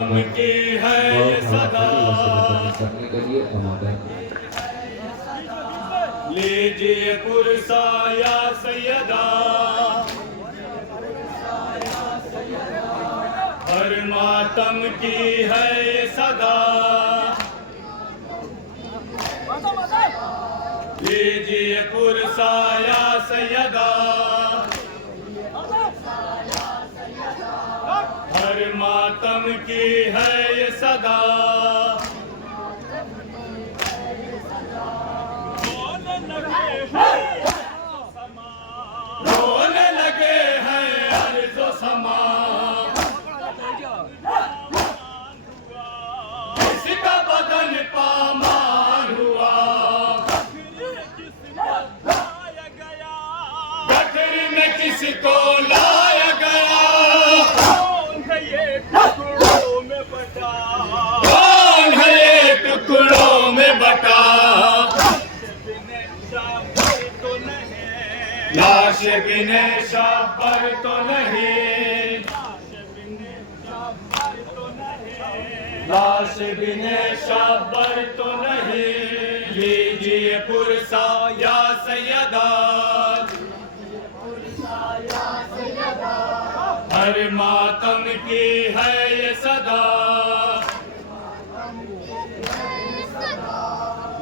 की है ये सदा। लीजिए पुरसा या सैयदा, हर मातम की है ये सदा। लीजिए पुरसा या सैयदा, हर मातम की है ये सदा। रोने लगे हैं अर्ज़ो समा, किसी का बदन पामार हुआ। गठरी में किसी को लाया गया, कौन है ये टुकड़ों में बटा, कौन है ये टुकड़ों में बटा। लाश बिने शाबर तो नहीं, लाश बिने शाबर तो नहीं। लीजिए पुरसा या सैयदा, हर मातम की है ये सदा।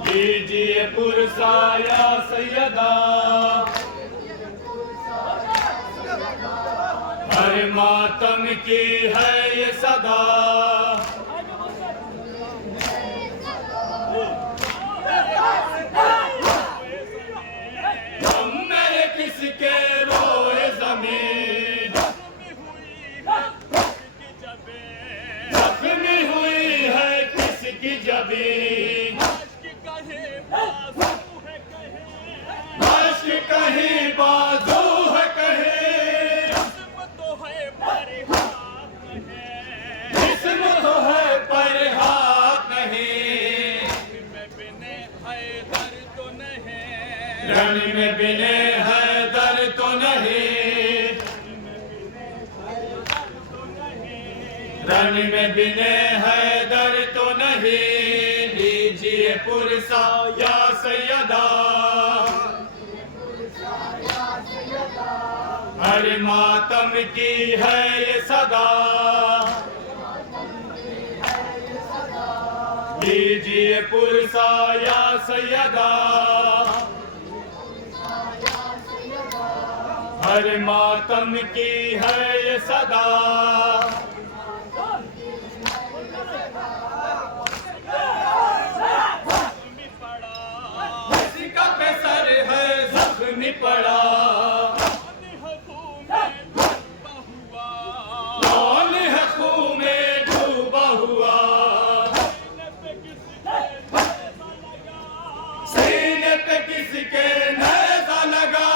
लीजिए पुरसा या सैयदा, हर मातम की है ये सदा। हम मेरे किसके रोए ज़मीन, जख्मी हुई है किसकी जबीन। अश्क कहीं बाजू है कहीं, जिस्म तो है पर हाथ नहीं। रण में बिने है दर तो नहीं, रण में बिने है दर तो नहीं। लीजिए पुरसा या सैयदा, हर मातम की है ये सदा। लीजिए पुरसा या सैयदा, हर मातम की है ये सदा। किसी का बेसर है जख्मी पड़ा, कौन है खून में डूबा हुआ। सीने पे किसके नेज़ा लगा,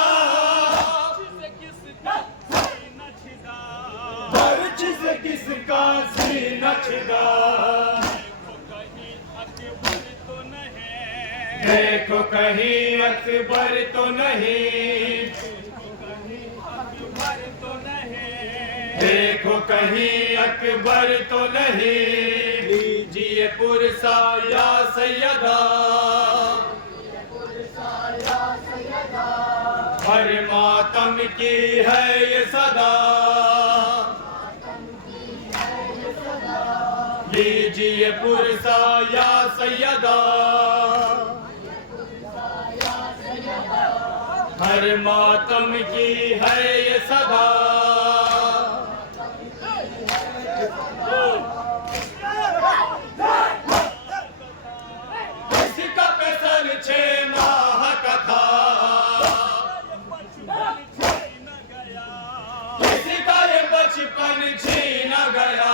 बर्छ से किसका सीना छिदा। देखो कहीं अकबर तो नहीं, देखो कहीं अकबर तो नहीं। लीजिए पुरसा या सैयदा, हर मातम की है ये सदा। लीजिए पुरसा या सैयदा, हर मातम की है ये सदा। किसी का पेशर 6 माह का था, किसी का ये बचपन छीना गया।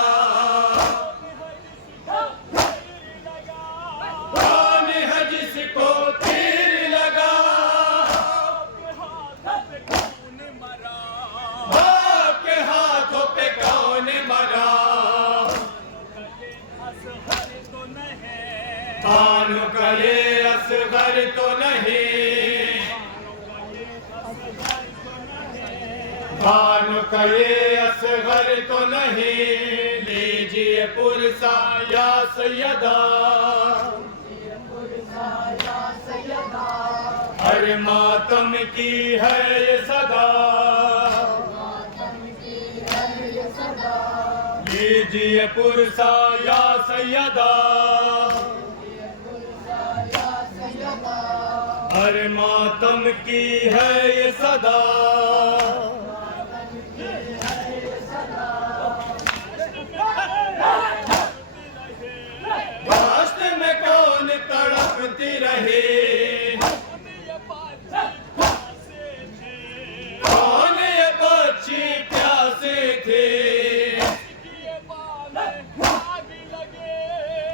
कौन है जिसको तीर लगा, आपके हाथों पे कौन मरा। कानों का ये असगर तो नहीं, कानों का ये असगर तो नहीं। लीजिए पुरसा या सैयदा, हर मातम की है ये सदा, लीजिए पुरसा या सैयदा, हर मातम की है ये सदा। दाश्त में कौन तड़पती रहे, कौन ये बच्ची प्यासे थे,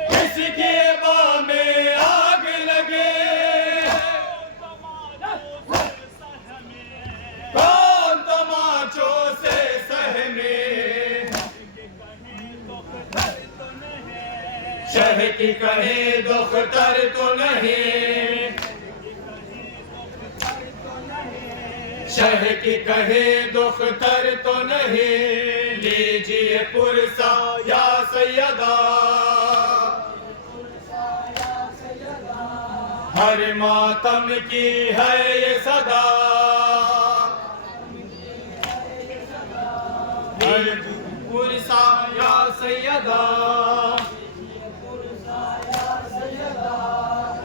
किसकी बाह में आग लगे, कौन तमाचों से सहमे, शह की कहे दुख्तर तो नहीं, शह की कहे दुख्तर तो नहीं, लीजिए पुरसा या सैयदा, हर मातम की है ये सदा, हर पुरसा या सैयदा,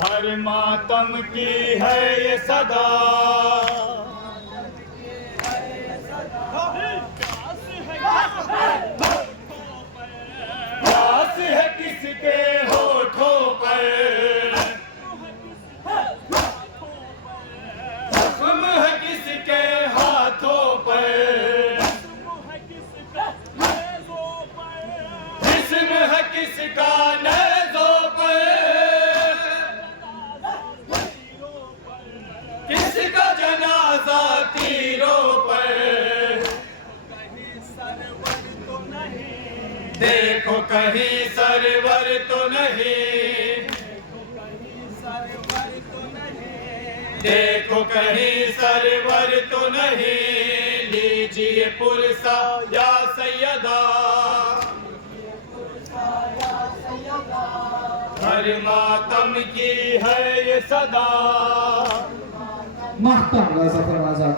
हर मातम की है ये सदा। प्यास है किसके होठों पर, जख्म है किसके हाथों पर, जिस्म है किसका नेज़ों पर, किसका जनाजा तीरों पर, देखो कहीं सरवर तो नहीं, देखो कहीं सरवर तो नहीं, लीजिए पुरसा या सैयदा, हर मातम की है ये सदा। महतम गाजा फरमाजा,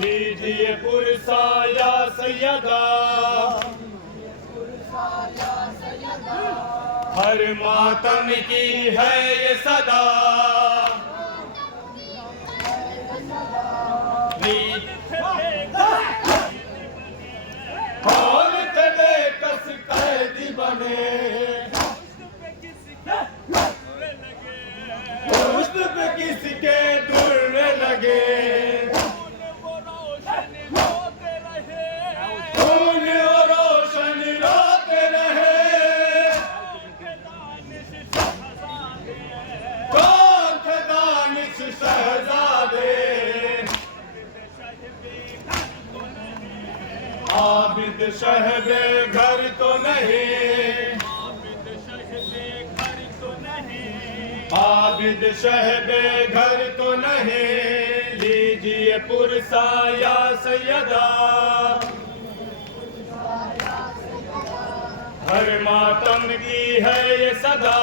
लीजिए पुरसा या सैयदा, हर मातम की है ये सदा। कौन थे बेकस कैदी बने, पुष्प पे किसके दुर्रे लगे, खून और रोशन रोते रहे, कौन थे दानिश शहजादे, आबिद शहबे घर तो नहीं, आबिद शहबे घर तो नहीं, लीजिए पुरसा या सैयदा, हर मातम की है ये सदा।